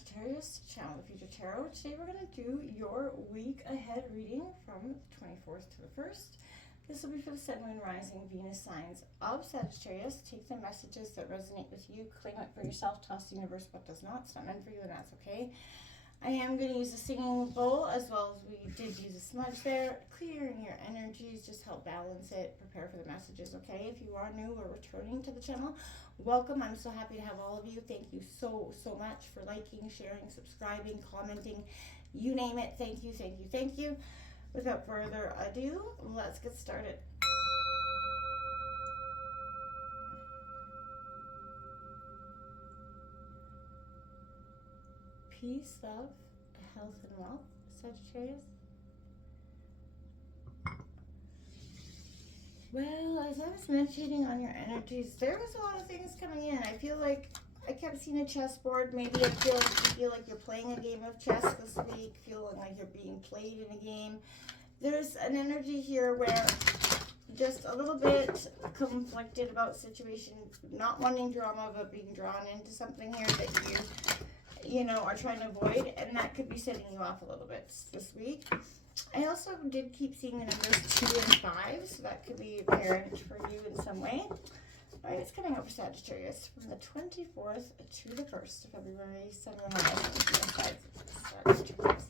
Sagittarius, Channel the Future Tarot. Today we're going to do your week ahead reading from the 24th to the 1st. This will be for the Sun, Moon, Rising, Venus signs of Sagittarius. Take the messages that resonate with you, claim it for yourself, toss the universe what does not. It's not meant for you and that's okay. I am going to use a singing bowl as well as we did use a smudge there. Clearing your energies, just help balance it, prepare for the messages, okay? If you are new or returning to the channel, welcome. I'm so happy to have all of you. Thank you so much for liking, sharing, subscribing, commenting, you name it. Thank you, thank you, thank you. Without further ado, let's get started. Peace, love, health, and wealth, Sagittarius. Well, as I was meditating on your energies, there was a lot of things coming in. I feel like I kept seeing a chessboard. Maybe I feel like you're playing a game of chess this week, feeling like you're being played in a game. There's an energy here where just a little bit conflicted about situation, not wanting drama, but being drawn into something here that you know, are trying to avoid, and that could be setting you off a little bit this week. I also did keep seeing the numbers 2 and 5, so that could be apparent for you in some way. All right, it's coming up for Sagittarius from the 24th to the 1st of February, Sun, Moon, Rising, Sagittarius.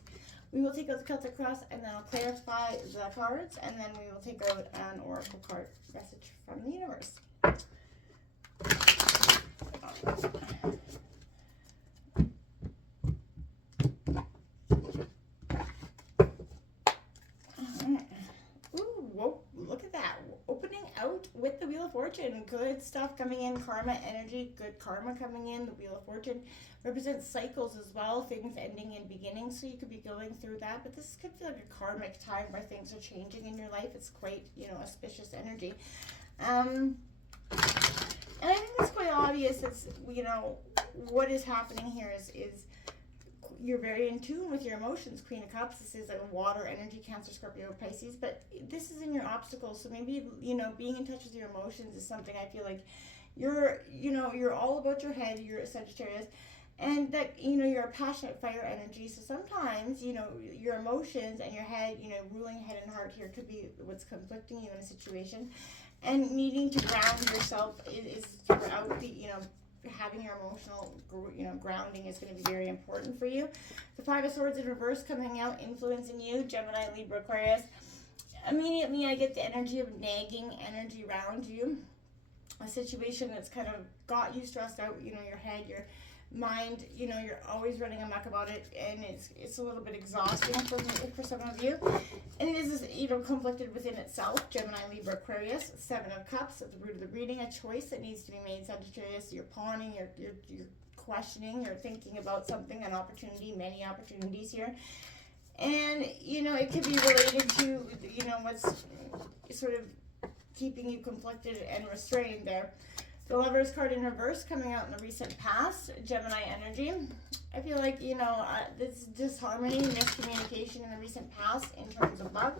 We will take out the Celtic cross, and then I'll clarify the cards, and then we will take out an oracle card message from the universe. With the Wheel of Fortune, good stuff coming in, karma energy, good karma coming in. The Wheel of Fortune represents cycles as well, things ending and beginning, so you could be going through that, but this could feel like a karmic time where things are changing in your life. It's quite, you know, auspicious energy. And I think it's quite obvious. It's, you know, what is happening here is you're very in tune with your emotions. Queen of Cups, this is like a water energy, Cancer, Scorpio, Pisces, but this is in your obstacles. So maybe, you know, being in touch with your emotions is something I feel like you're all about your head, you're a Sagittarius, and that, you know, you're a passionate fire energy. So sometimes, you know, your emotions and your head, you know, ruling head and heart here could be what's conflicting you in a situation, and needing to ground yourself is throughout the, you know, having your emotional, you know, grounding is going to be very important for you. The 5 of Swords in reverse coming out, influencing you, Gemini, Libra, Aquarius. Immediately I get the energy of nagging energy around you, a situation that's kind of got you stressed out, you know, your head, your mind, you know, you're always running amok about it, and it's a little bit exhausting for some of you, and it is, you know, conflicted within itself. Gemini, Libra, Aquarius. 7 of Cups at the root of the reading, a choice that needs to be made, Sagittarius. You're pawning, you're questioning, you're thinking about something, an opportunity, many opportunities here, and, you know, it could be related to, you know, what's sort of keeping you conflicted and restrained there. The Lover's card in reverse coming out in the recent past, Gemini energy. I feel like, you know, this disharmony, miscommunication in the recent past in terms of love.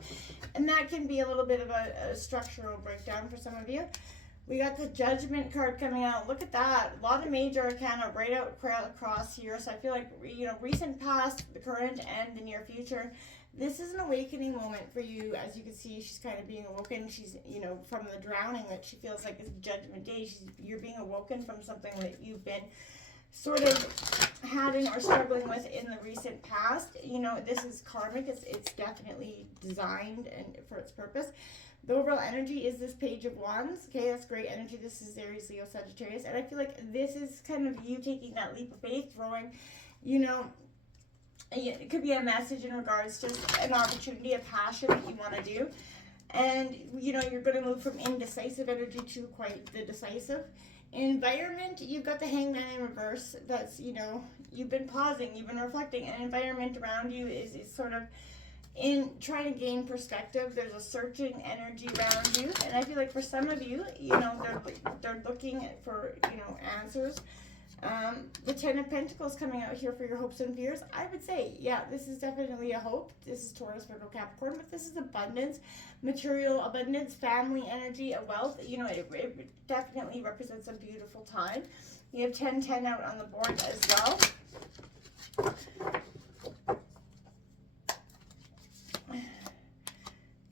And that can be a little bit of a structural breakdown for some of you. We got the Judgment card coming out. Look at that. A lot of major arcana right out across here. So I feel like, you know, recent past, the current, and the near future. This is an awakening moment for you. As you can see, she's kind of being awoken. She's, you know, from the drowning that she feels like is Judgment Day. You're being awoken from something that you've been sort of having or struggling with in the recent past. You know, this is karmic. It's definitely designed and for its purpose. The overall energy is this Page of Wands. Okay, that's great energy. This is Aries, Leo, Sagittarius. And I feel like this is kind of you taking that leap of faith, throwing, you know, it could be a message in regards to an opportunity, a passion that you want to do. And, you know, you're going to move from indecisive energy to quite the decisive. Environment, you've got the Hangman in reverse. That's, you know, you've been pausing, you've been reflecting. An environment around you is sort of in trying to gain perspective. There's a searching energy around you. And I feel like for some of you, you know, they're looking for, you know, answers. The 10 of Pentacles coming out here for your hopes and fears. I would say, yeah, this is definitely a hope. This is Taurus, Virgo, Capricorn, but this is abundance, material abundance, family energy, a wealth. You know, it definitely represents a beautiful time. You have 10-10 out on the board as well.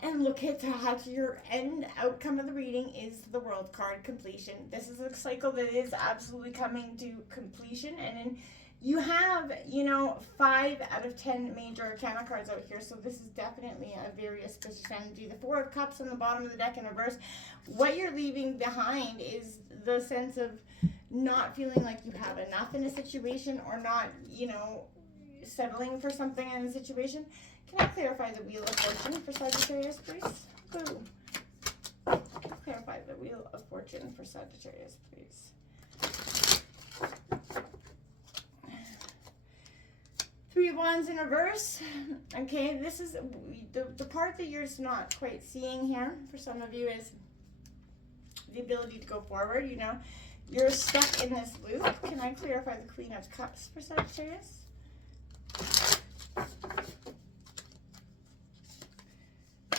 And look at that. Your end outcome of the reading is the World card, completion. This is a cycle that is absolutely coming to completion. And then you have, 5 out of 10 major arcana cards out here. So this is definitely a very auspicious energy. The 4 of Cups on the bottom of the deck in reverse. What you're leaving behind is the sense of not feeling like you have enough in a situation, or not, settling for something in a situation. Can I clarify the Wheel of Fortune for Sagittarius, please? Ooh. Clarify the Wheel of Fortune for Sagittarius, please. 3 of Wands in reverse. Okay, this is the part that you're just not quite seeing here for some of you is the ability to go forward. You're stuck in this loop. Can I clarify the Queen of Cups for Sagittarius?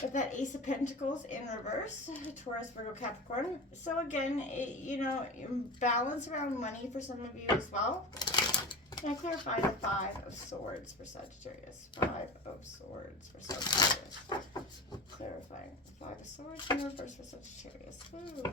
But that Ace of Pentacles in reverse, Taurus, Virgo, Capricorn. So again, balance around money for some of you as well. Can I clarify the 5 of Swords for Sagittarius? 5 of Swords for Sagittarius. Clarifying the 5 of Swords in reverse for Sagittarius. Ooh.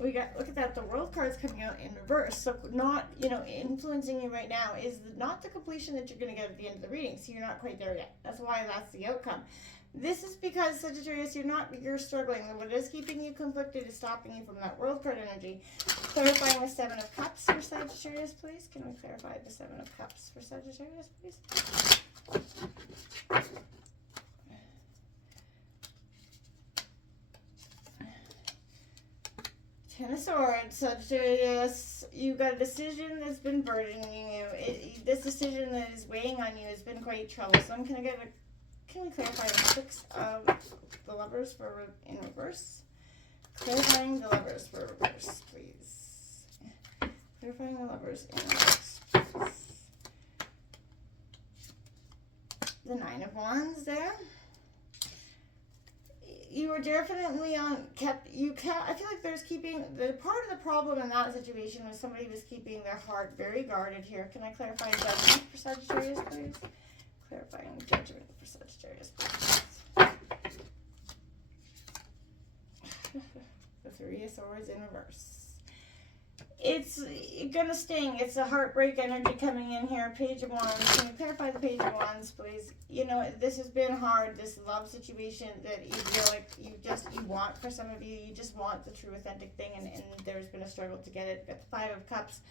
Look at that, the World card's coming out in reverse. So not, influencing you right now is not the completion that you're going to get at the end of the reading. So you're not quite there yet. That's why that's the outcome. This is because, Sagittarius, you're struggling. What is keeping you conflicted is stopping you from that World card energy. Clarifying the 7 of Cups for Sagittarius, please. Can we clarify the 7 of Cups for Sagittarius, please? 10 of Swords, Sagittarius. You got a decision that's been burdening you. This decision that is weighing on you has been quite troublesome. Can we clarify the 6 of the Lovers in reverse? Clarifying the Lovers for reverse, please. Clarifying the Lovers in reverse, please. The 9 of Wands there. You were definitely I feel like there's the part of the problem in that situation was somebody was keeping their heart very guarded here. Can I clarify Judgment for Sagittarius, please? Clarifying Judgment for Sagittarius, please. The 3 of Swords in reverse. It's gonna sting. It's a heartbreak energy coming in here. Page of Wands. Can you clarify the Page of Wands, please? This has been hard. This love situation that you feel like you want for some of you. You just want the true, authentic thing, and there's been a struggle to get it. Got the 5 of Cups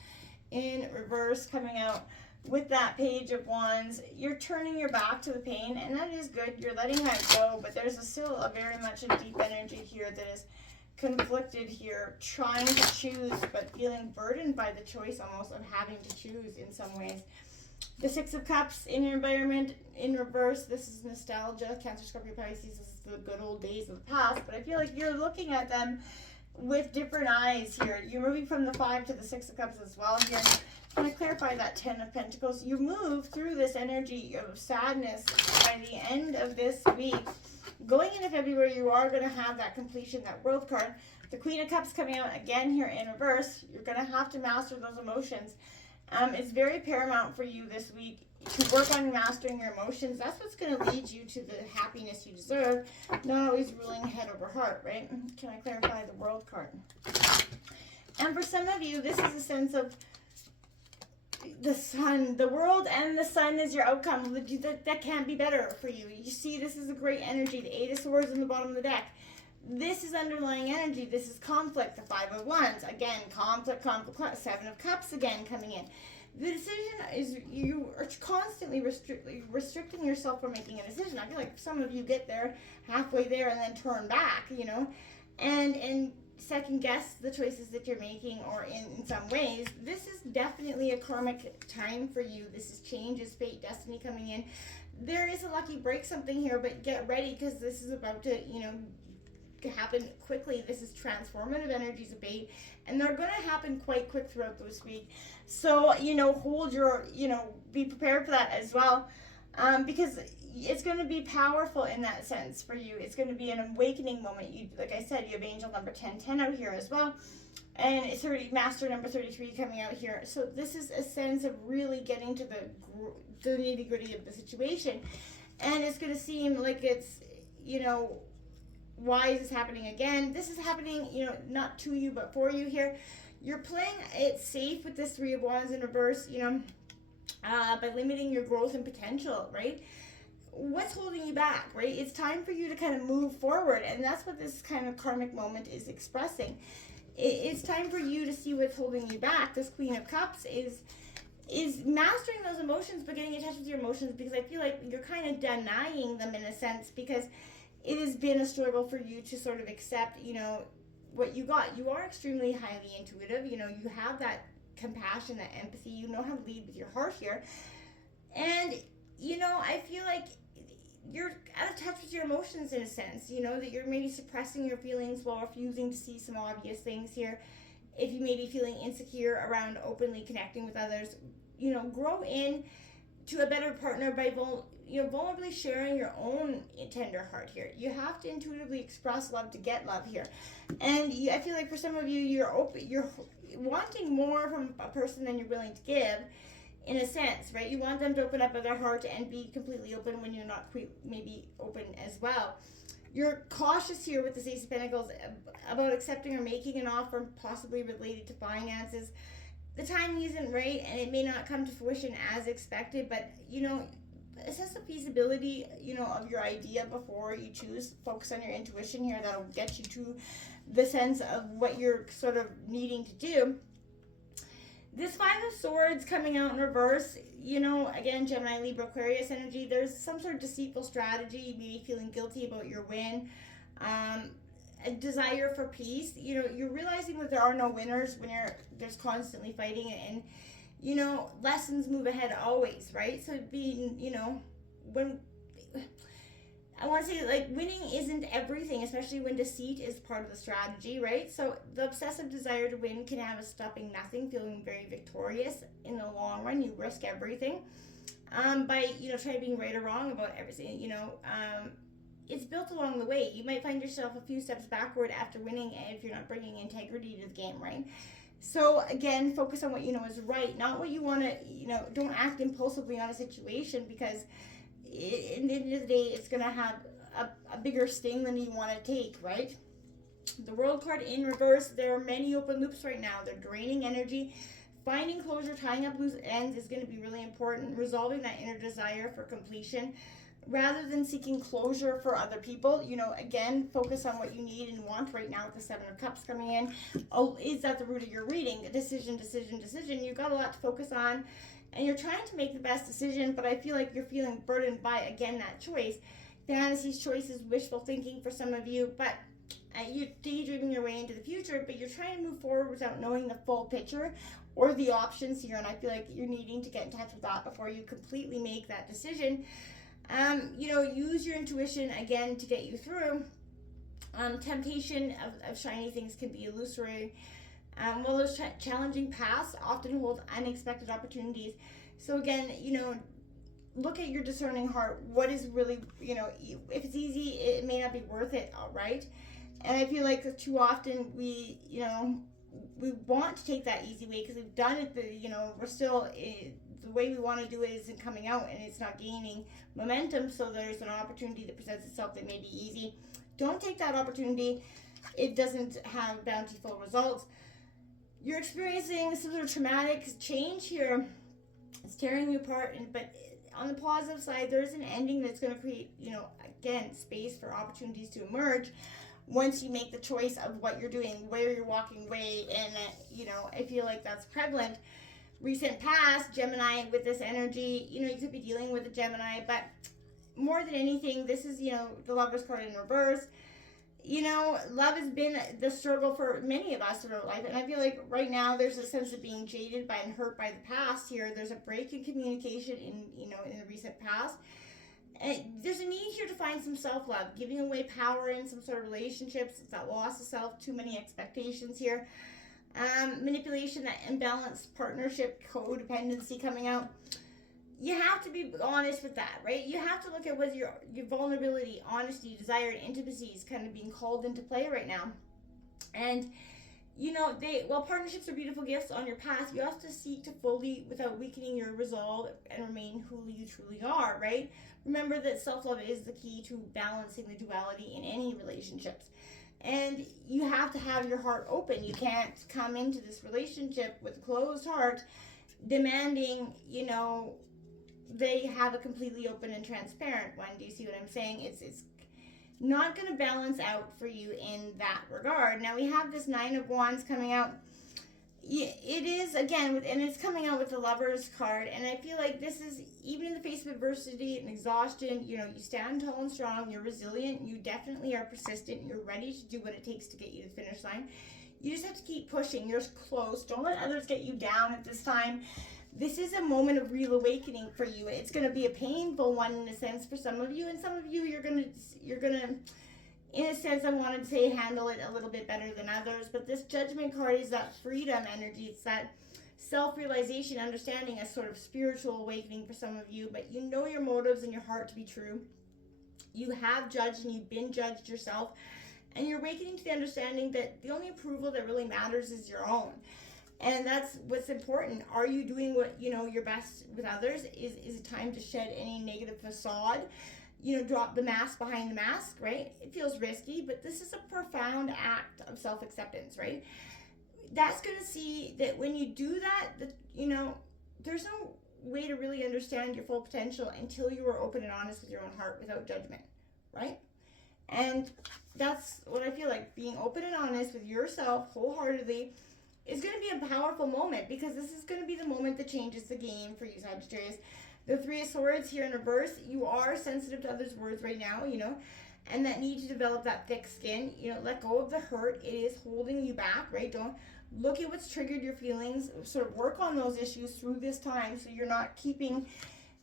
in reverse coming out with that Page of Wands. You're turning your back to the pain, and that is good. You're letting that go, but there's still very much a deep energy here that is conflicted here, trying to choose but feeling burdened by the choice almost of having to choose in some ways. The 6 of Cups in your environment in reverse. This is nostalgia. Cancer, Scorpio, Pisces. This is the good old days of the past, but I feel like you're looking at them with different eyes here. You're moving from the 5 to the 6 of Cups as well here. Can I clarify that 10 of Pentacles? You move through this energy of sadness by the end of this week. Going into February, you are going to have that completion, that World card. The Queen of Cups coming out again here in reverse. You're going to have to master those emotions. It's very paramount for you this week to work on mastering your emotions. That's what's going to lead you to the happiness you deserve, not always ruling head over heart, right? Can I clarify the World card? And for some of you, this is a sense of the sun, the world and the sun is your outcome. That can't be better for you. You see, this is a great energy. The 8 of Swords in the bottom of the deck. This is underlying energy. This is conflict. The 5 of Wands. Again, conflict. 7 of Cups again coming in. The decision is you are constantly restricting yourself from making a decision. I feel like some of you get there, halfway there, and then turn back, and second guess the choices that you're making, or in some ways. This is definitely a karmic time for you. This is change, is fate, destiny coming in. There is a lucky break something here, but get ready because this is about to, happen quickly. This is transformative energies of fate, and they're going to happen quite quick throughout this week. So, hold your, be prepared for that as well. because it's going to be powerful in that sense for you. It's going to be an awakening moment. You, like I said, you have angel number 1010 out here as well, and it's already master number 33 coming out here. So this is a sense of really getting to the nitty gritty of the situation, and it's going to seem like it's, why is this happening again? This is happening, not to you but for you here. You're playing it safe with this Three of Wands in reverse, by limiting your growth and potential, right? What's holding you back, right? It's time for you to kind of move forward, and that's what this kind of karmic moment is expressing. It's time for you to see what's holding you back. This Queen of Cups is mastering those emotions, but getting in touch with your emotions, because I feel like you're kind of denying them in a sense, because it has been a struggle for you to sort of accept, what you got. You are extremely highly intuitive. You have that compassion, that empathy. You know how to lead with your heart here. And, I feel like you're out of touch with your emotions in a sense, that you're maybe suppressing your feelings while refusing to see some obvious things here. If you may be feeling insecure around openly connecting with others, grow in to a better partner by vulnerably sharing your own tender heart here. You have to intuitively express love to get love here. And I feel like for some of you, you're wanting more from a person than you're willing to give, in a sense, right? You want them to open up their heart and be completely open when you're not maybe open as well. You're cautious here with the Ace of Pentacles about accepting or making an offer possibly related to finances. The timing isn't right, and it may not come to fruition as expected, but, assess the feasibility, of your idea before you choose. Focus on your intuition here. That'll get you to the sense of what you're sort of needing to do. This Five of Swords coming out in reverse, again, Gemini, Libra, Aquarius energy. There's some sort of deceitful strategy, maybe feeling guilty about your win. A desire for peace. You're realizing that there are no winners when there's constantly fighting, and lessons move ahead always, right? So being, when I want to say, like, winning isn't everything, especially when deceit is part of the strategy, right? So the obsessive desire to win can have us stopping nothing, feeling very victorious in the long run. You risk everything by, trying being right or wrong about everything, it's built along the way. You might find yourself a few steps backward after winning if you're not bringing integrity to the game, right? So again, focus on what you know is right, not what you want to, don't act impulsively on a situation, because in the end of the day, it's going to have a bigger sting than you want to take, right? The World card in reverse, there are many open loops right now. They're draining energy. Finding closure, tying up loose ends is going to be really important. Resolving that inner desire for completion, rather than seeking closure for other people. Again, focus on what you need and want right now with the Seven of Cups coming in. Oh, is that the root of your reading? Decision. You've got a lot to focus on, and you're trying to make the best decision, but I feel like you're feeling burdened by, again, that choice. Fantasies, choices, wishful thinking for some of you, but you're daydreaming your way into the future, but you're trying to move forward without knowing the full picture or the options here, and I feel like you're needing to get in touch with that before you completely make that decision. Use your intuition, again, to get you through. Temptation of shiny things can be illusory. While those challenging paths often hold unexpected opportunities. So again, look at your discerning heart. What is really, if it's easy, it may not be worth it, all right? And I feel like too often we want to take that easy way because we've done it, we're still, the way we want to do it isn't coming out and it's not gaining momentum, so there's an opportunity that presents itself that may be easy. Don't take that opportunity. It doesn't have bountiful results. You're experiencing some sort of traumatic change here. It's tearing you apart, but on the positive side, there's an ending that's going to create, again, space for opportunities to emerge once you make the choice of what you're doing, where you're walking away, and, I feel like that's prevalent. Recent past, Gemini, with this energy, you could be dealing with a Gemini, but more than anything, this is, the Lover's card in reverse. Love has been the struggle for many of us throughout life, and I feel like right now there's a sense of being jaded by and hurt by the past here. There's a break in communication in the recent past. And there's a need here to find some self-love, giving away power in some sort of relationships. It's that loss of self, too many expectations here. Manipulation, that imbalanced partnership, codependency coming out. you have to be honest with that, right? You have to look at what your vulnerability, honesty, desire, and intimacy is kind of being called into play right now. And while partnerships are beautiful gifts on your path, you have to seek to fully, without weakening your resolve, and remain who you truly are, right? Remember that self-love is the key to balancing the duality in any relationships. And you have to have your heart open. You can't come into this relationship with a closed heart demanding, they have a completely open and transparent one. Do you see what I'm saying? It's not going to balance out for you in that regard. Now we have this Nine of Wands coming out. It is, again, and it's coming out with the Lovers card, and I feel like this is, even in the face of adversity and exhaustion, you stand tall and strong, you're resilient, you definitely are persistent, you're ready to do what it takes to get you to the finish line. You just have to keep pushing. You're close. Don't let others get you down at this time. This is a moment of real awakening for you. It's going to be a painful one in a sense for some of you, and some of you you're gonna, in a sense, I wanted to say handle it a little bit better than others. But this Judgment card is that freedom energy. It's that self-realization, understanding, a sort of spiritual awakening for some of you. But you know your motives and your heart to be true. You have judged and you've been judged yourself. And you're awakening to the understanding that the only approval that really matters is your own. And that's what's important. Are you doing what, your best with others? Is it time to shed any negative facade? Drop the mask behind the mask, right? It feels risky, but this is a profound act of self-acceptance, right? That's going to see that when you do that, there's no way to really understand your full potential until you are open and honest with your own heart without judgment, right? And that's what I feel like. Being open and honest with yourself wholeheartedly is going to be a powerful moment, because this is going to be the moment that changes the game for you, Sagittarius. The Three of Swords here in reverse, you are sensitive to others' words right now, and that need to develop that thick skin. Let go of the hurt. It is holding you back, right? Don't look at what's triggered your feelings. Sort of work on those issues through this time so you're not keeping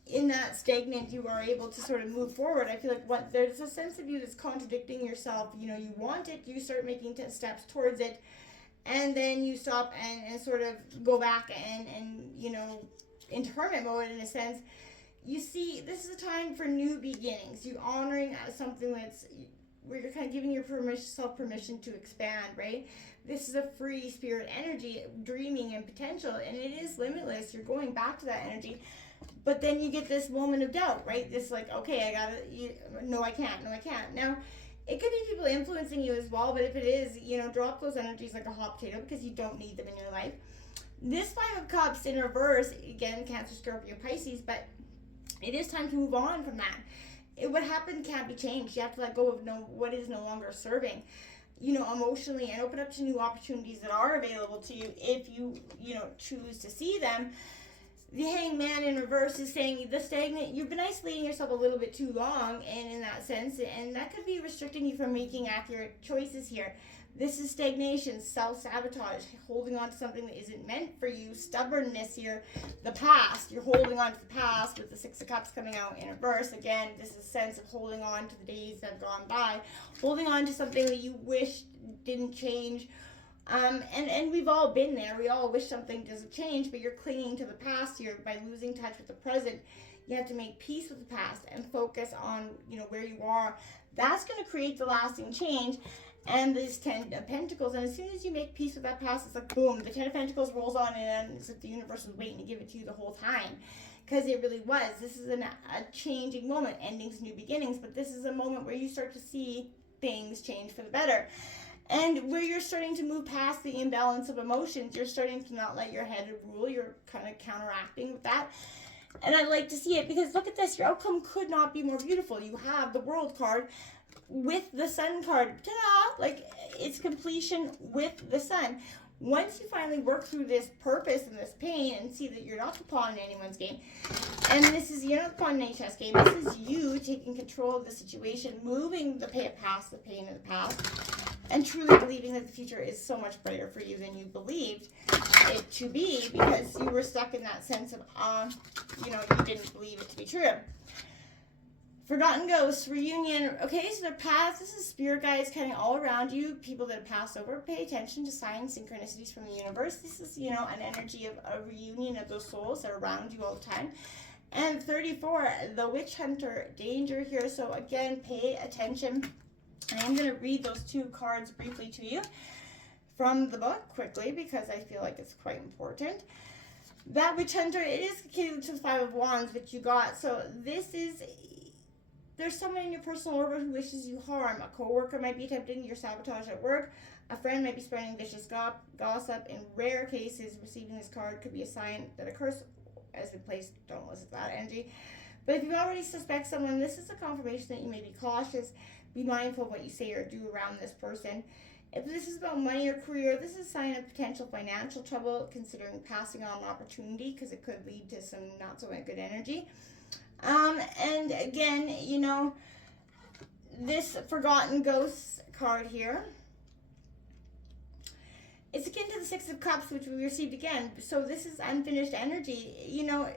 in that stagnant. You are able to sort of move forward. I feel like there's a sense of you that's contradicting yourself. You want it, you start making steps towards it, and then you stop and sort of go back and into hermit mode in a sense. You see, this is a time for new beginnings. You honoring something that's where you're kind of giving your self permission to expand, right? This is a free spirit energy, dreaming and potential, and it is limitless. You're going back to that energy. But then you get this moment of doubt, right? This okay, I can't. Now, it could be people influencing you as well, but if it is, drop those energies like a hot potato, because you don't need them in your life. This Five of Cups in reverse, again, Cancer, Scorpio, Pisces, but it is time to move on from that. What happened can't be changed. You have to let go of what is no longer serving, emotionally, and open up to new opportunities that are available to you if you, choose to see them. The Hangman in reverse is saying the stagnant, you've been isolating yourself a little bit too long, and in that sense, and that could be restricting you from making accurate choices here. This is stagnation, self-sabotage, holding on to something that isn't meant for you, stubbornness here, the past. You're holding on to the past with the Six of Cups coming out in reverse. Again, this is a sense of holding on to the days that have gone by, holding on to something that you wish didn't change. And we've all been there. We all wish something doesn't change, but you're clinging to the past here by losing touch with the present. You have to make peace with the past and focus on, where you are. That's going to create the lasting change. And this 10 of Pentacles, and as soon as you make peace with that past, it's like boom, the 10 of Pentacles rolls on in, and it's like the universe was waiting to give it to you the whole time, because it really was. This is a changing moment, endings, new beginnings, but this is a moment where you start to see things change for the better. And where you're starting to move past the imbalance of emotions, you're starting to not let your head rule, you're kind of counteracting with that. And I like to see it, because look at this, your outcome could not be more beautiful. You have the World card with the Sun card. Ta-da! Like, it's completion with the Sun. Once you finally work through this purpose and this pain and see that you're not the pawn in anyone's game, and you're not the pawn in any chess game, this is you taking control of the situation, moving the past, the pain of the past, and truly believing that the future is so much brighter for you than you believed it to be, because you were stuck in that sense of, you didn't believe it to be true. Forgotten Ghosts, reunion. Okay, so their paths, this is spirit guides kind of all around you, people that have passed over. Pay attention to signs, synchronicities from the universe. This is, an energy of a reunion of those souls that are around you all the time. And 34, the Witch Hunter, danger here. So again, pay attention. And I'm going to read those 2 cards briefly to you from the book quickly because I feel like it's quite important. That Witch Hunter, it is connected to the 5 of Wands, which you got. So this is, there's someone in your personal orbit who wishes you harm. A co-worker might be attempting your sabotage at work. A friend might be spreading vicious gossip. In rare cases, receiving this card could be a sign that a curse has been placed. Don't listen to that energy. But if you already suspect someone, this is a confirmation that you may be cautious. Be mindful of what you say or do around this person. If this is about money or career, this is a sign of potential financial trouble, considering passing on an opportunity because it could lead to some not so good energy. And again, you know, this Forgotten Ghosts card here, it's akin to the 6 of Cups, which we received again. So this is unfinished energy. You know,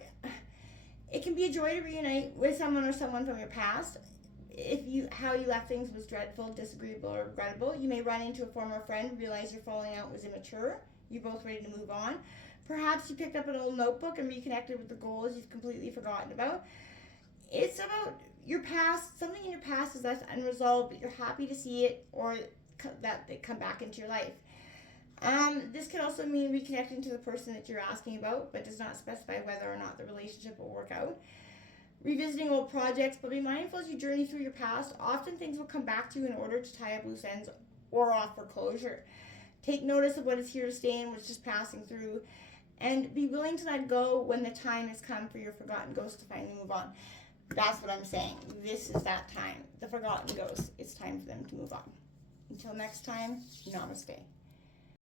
it can be a joy to reunite with someone or someone from your past. If how you left things was dreadful, disagreeable, or regrettable, you may run into a former friend, realize your falling out was immature. You're both ready to move on. Perhaps you picked up an old notebook and reconnected with the goals you've completely forgotten about. It's about your past. Something in your past is left unresolved, but you're happy to see it or that they come back into your life. This could also mean reconnecting to the person that you're asking about, but does not specify whether or not the relationship will work out. Revisiting old projects, but be mindful as you journey through your past. Often things will come back to you in order to tie up loose ends or offer closure. Take notice of what is here to stay and what's just passing through, and be willing to let go when the time has come for your forgotten ghost to finally move on. That's what I'm saying. This is that time. The forgotten ghost. It's time for them to move on. Until next time, namaste.